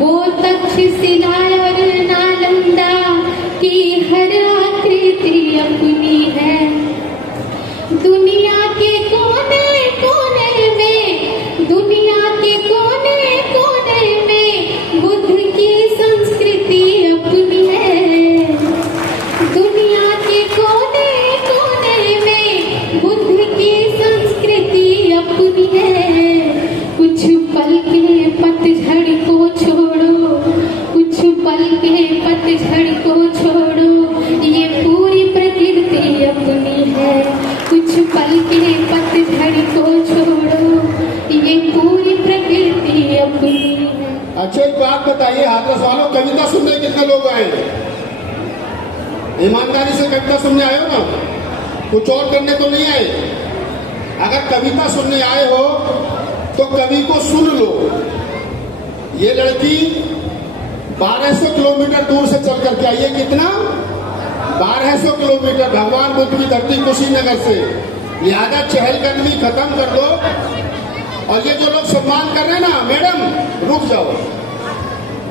वो तक्षशिला और नालंदा की हर आकृति अपनी है। दुनिया के कोने कोने में, दुनिया के कोने कोने में बुद्ध की संस्कृति अपनी है। दुनिया के कोने कोने में बुद्ध की संस्कृति अपनी है। कुछ पल के पतझड़ को छोड़ो, कुछ पल के पतझड़ को छोड़ो, ये पूरी प्रकृति अपनी है। कुछ पल के पतझड़ को छोड़ो, ये पूरी प्रकृति अपनी है। अच्छा एक बात बताइए, हाथरस वालों, कविता सुनने कितने लोग आए? ईमानदारी से कविता सुनने आए हो ना? कुछ और करने तो नहीं आए? अगर कविता सुनने आए हो तो कवि को सुन लो। ये लड़की 1200 किलोमीटर दूर से चल करके आई है। कितना? 1200 किलोमीटर, भगवान बुद्ध की धरती कुशीनगर से। लिहाजा चहलकदमी खत्म कर दो। और ये जो लोग सम्मान कर रहे हैं ना, मैडम रुक जाओ।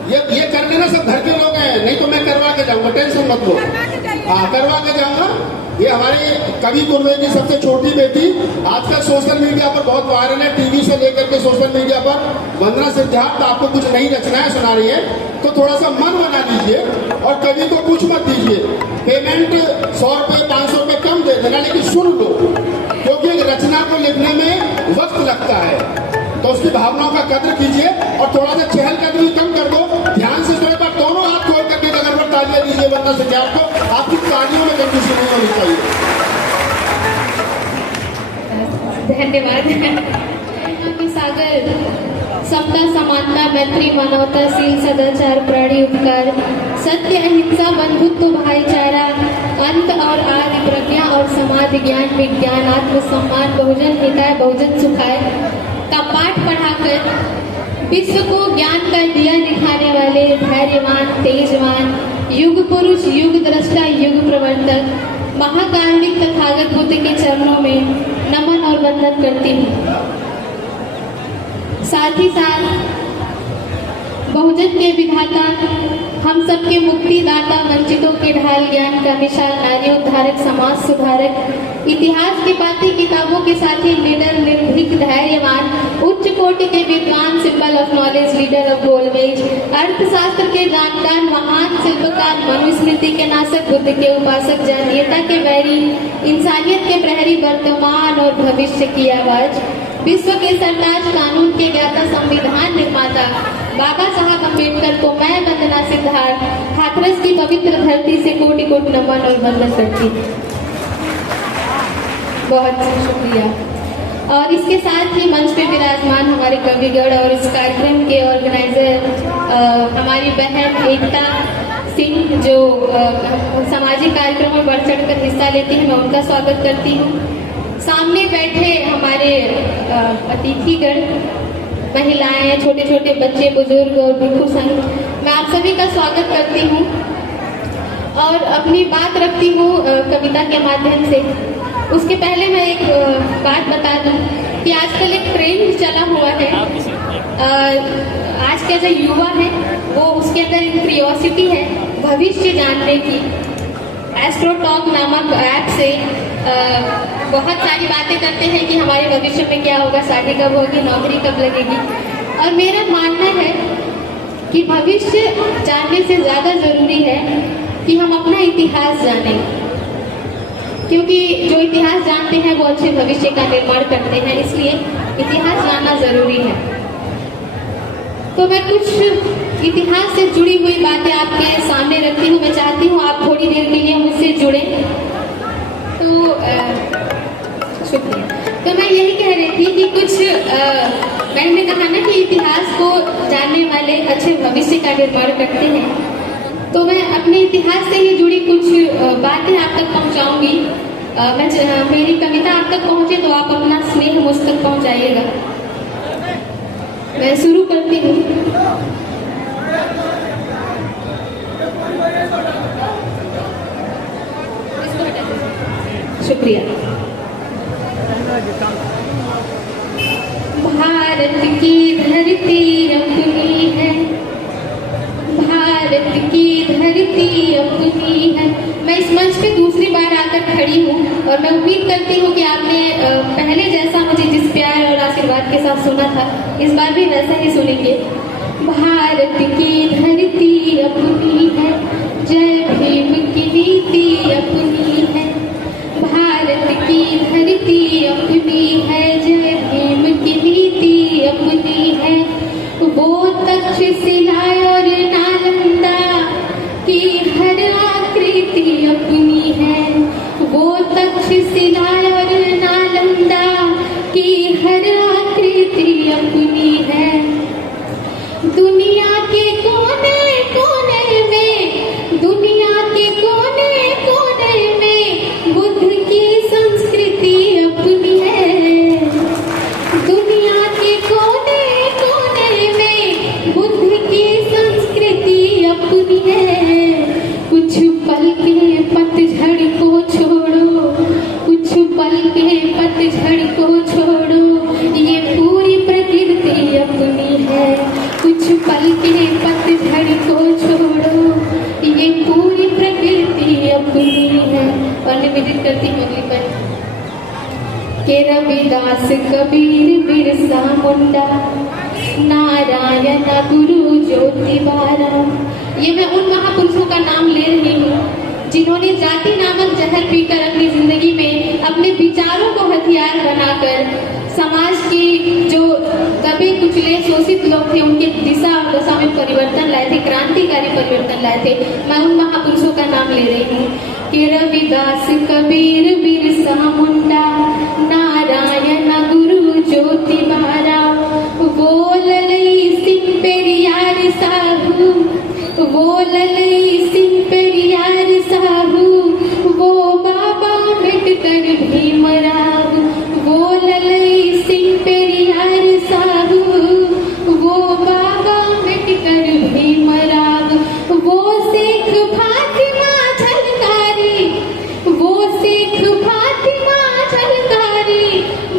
ये करने ना सब घर के लोग हैं, नहीं तो मैं करवा के जाऊंगा, टेंशन मत लो। हाँ, करवा के जाऊंगा। ये हमारे कवि कुर्वे की सबसे छोटी बेटी आजकल सोशल मीडिया पर बहुत वायरल है, टीवी से लेकर के सोशल मीडिया पर। वंदना सिद्धार्थ आपको कुछ नई रचनाएं सुना रही है, तो थोड़ा सा मन बना दीजिए और कवि को कुछ मत दीजिए। पेमेंट 100 रुपए 500 रुपए कम दे देना, लेकिन सुन लो, क्योंकि एक रचना को लिखने में वक्त लगता है। तो उसकी भावनाओं का कद्र कीजिए और थोड़ा सा चहलकदमी कम कर दो। ध्यान से थोड़े बार दोनों हाथ खोल करके अगर पर तालियां दीजिए वंदना सिद्धार्थ को। आपकी तालियों में कंजूसी नहीं होनी चाहिए। धन्यवाद। सागर समता, समानता, मैत्री, मानवताशील, सदाचार, प्राणी उपकार, सत्य, अहिंसा, बंधुत्व, भाईचारा, अंत और आदि, प्रज्ञा और समाज, ज्ञान, विज्ञान, आत्मसम्मान, बहुजन हिताय, बहुजन सुखाय का पाठ पढ़ाकर विश्व को ज्ञान का दिया दिखाने वाले धैर्यवान, तेजवान, युग पुरुष, युग दृष्टा, युग प्रवर्तक, महाकारुणिक तथागत बुद्ध के चरणों में नमन और वंदन करती हूँ। साथ ही साथ बहुजन के विधाता, हम सबके मुक्ति दाता, वंचितों के ढाल, ज्ञान का मिसाल, नारी उद्धारक, समाज सुधारक, इतिहास की बातें किताबों के साथी, निडर, निर्भीक, धैर्यवान, उच्च कोटि के विद्वान, symbol of knowledge, leader of गोलमेज, अर्थशास्त्र के जानकार, महान शिल्पकार, मनुस्मृति के नाशक, बुद्ध के उपासक, जातीयता के बैरी, इंसानियत के प्रहरी, वर्तमान और भविष्य की आवाज, विश्व के सरताज, कानून के ज्ञाता, संविधान निर्माता बाबा साहब अम्बेडकर को मैं वंदना सिद्धार्थ हाथरस की पवित्र धरती से कोटि कोटि नमन और वंदन करती हूँ। बहुत शुक्रिया। और इसके साथ ही मंच पे विराजमान हमारे कविगण और इस कार्यक्रम के ऑर्गेनाइजर हमारी बहन एकता सिंह, जो सामाजिक कार्यक्रमों में बढ़ चढ़ कर हिस्सा लेती हैं, मैं उनका स्वागत करती हूँ। सामने बैठे हमारे अतिथिगण, महिलाएं, छोटे छोटे बच्चे, बुजुर्ग और भिक्षु संघ, मैं आप सभी का स्वागत करती हूँ और अपनी बात रखती हूँ कविता के माध्यम से। उसके पहले मैं एक बात बता दूं कि आजकल एक ट्रेंड चला हुआ है। आज का जो युवा है वो, उसके अंदर एक क्यूरियोसिटी है भविष्य जानने की। एस्ट्रोटॉक नामक ऐप से बहुत सारी बातें करते हैं कि हमारे भविष्य में क्या होगा, शादी कब होगी, नौकरी कब लगेगी। और मेरा मानना है कि भविष्य जानने से ज्यादा जरूरी है कि हम अपना इतिहास जानें, क्योंकि जो इतिहास जानते हैं वो अच्छे भविष्य का निर्माण करते हैं, इसलिए इतिहास जानना जरूरी है। तो मैं कुछ इतिहास से जुड़ी हुई बातें आपके सामने रखती हूँ। मैं चाहती हूँ आप थोड़ी देर के लिए मुझसे जुड़े। तो शुक्रिया। तो मैं यही कह रही थी कि कुछ मैंने कहा ना कि इतिहास को जानने वाले अच्छे भविष्य का निर्माण करते हैं, तो मैं अपने इतिहास से ही जुड़ी कुछ बातें आप तक पहुंचाऊंगी। मेरी कविता आप तक पहुंचे तो आप अपना स्नेह मुझ तक पहुंचाइएगा। मैं शुरू करती हूँ। शुक्रिया। भारत की धरती अपनी है, धरती अपनी है। मैं इस मंच पे दूसरी बार आकर खड़ी हूँ और मैं उम्मीद करती हूँ कि आपने पहले जैसा मुझे जिस प्यार और आशीर्वाद के साथ सुना था, इस बार भी वैसा ही सुनेंगे। भारत की धरती अपनी है, जय भीम की नीति अपनी है। भारत की धरती अपनी है, जय भीम की नीति अपनी है। वो तक्षशिला और नालंदा की हर आकृति अपनी है। वो तक्षशिला और नालंदा की हर आकृति अपनी है। दुनिया के कोने कोने में, दुनिया के कोने कोने में बुद्ध की संस्कृति अपनी है। दुनिया के कोने कोने में बुद्ध की संस्कृति अपनी है। कुछ पल के पतझड़ को छोड़ो, कुछ पल के पतझड़ को छोड़ो, ये पूरी प्रकृति अपनी है। कुछ पल के पतझड़ को छोड़ो, ये पूरी प्रकृति अपनी है। और निवेदित करती हूँ अगली पर के रविदास, कबीर, बिरसा मुंडा, नारायण गुरु ज्योतिबा राम। ये मैं उन महापुरुषों का नाम ले रही हूँ जिन्होंने जाति नामक जहर पीकर अपनी जिंदगी में अपने विचारों को हथियार बनाकर समाज की जो दबे कुचले शोषित लोग थे उनके दिशा और दशा में परिवर्तन लाए थे, क्रांतिकारी परिवर्तन लाए थे। मैं उन महापुरुषों का नाम ले रही हूँ कि रविदास, कबीर, बिरसा मुंडा, नारायण गुरु ज्योतिबा राम। वो ललई सिंह पेरियार साहू, वो ललई सिंह पेरियार साहू, वो बाबा अम्बेडकर भीमराव। वो ललई सिंह पेरियार साहू, वो बाबा अम्बेडकर भीमराव। वो शेख फातिमा झलकारी, वो शेख फातिमा झलकारी,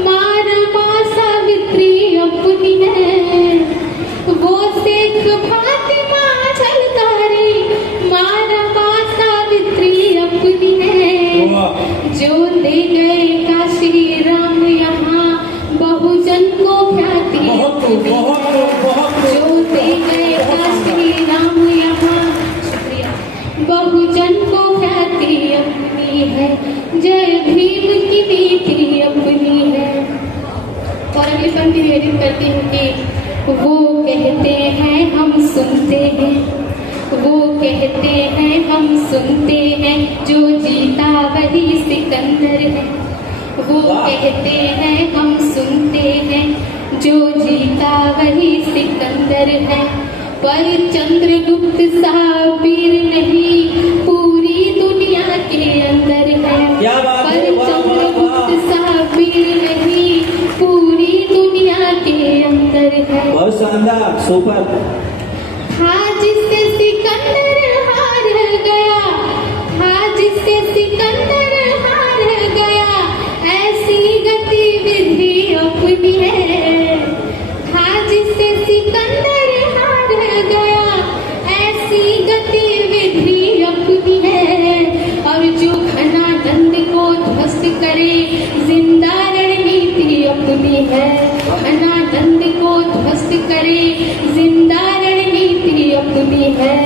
माँ सावित्री अपनी है। वो शेख फातिमा झलकारी, माँ सावित्री अपनी है। जो दे गए काशी राम यहाँ बहुजन को ख्याति, जो दे गए काशी राम यहाँ, शुक्रिया, बहुजन को ख्याति अपनी है। जय भीम की नीति अपनी है। और अगली पंक्ति निवेदित करती हूँ कि वो कहते हैं हम सुनते हैं, वो कहते हैं हम सुनते हैं, जो जीता वही सिकंदर है। वो कहते हैं हम सुनते हैं, जो जीता वही सिकंदर है। पर चंद्रगुप्त साबिर नहीं, पूरी दुनिया के अंदर है। पर चंद्रगुप्त साबिर नहीं, पूरी दुनिया के अंदर है। बहुत शानदार, सुपर। था जिससे सिकंदर हार गया, था जिससे सिकंदर हार गया, ऐसी गतिविधि अपनी है। था जिससे सिकंदर हार गया, ऐसी गतिविधि अपनी है। और जो घनानंद को ध्वस्त करे, जिंदा रणनीति अपनी है। घनानंद को ध्वस्त करे, जिंदा रणनीति अपनी है।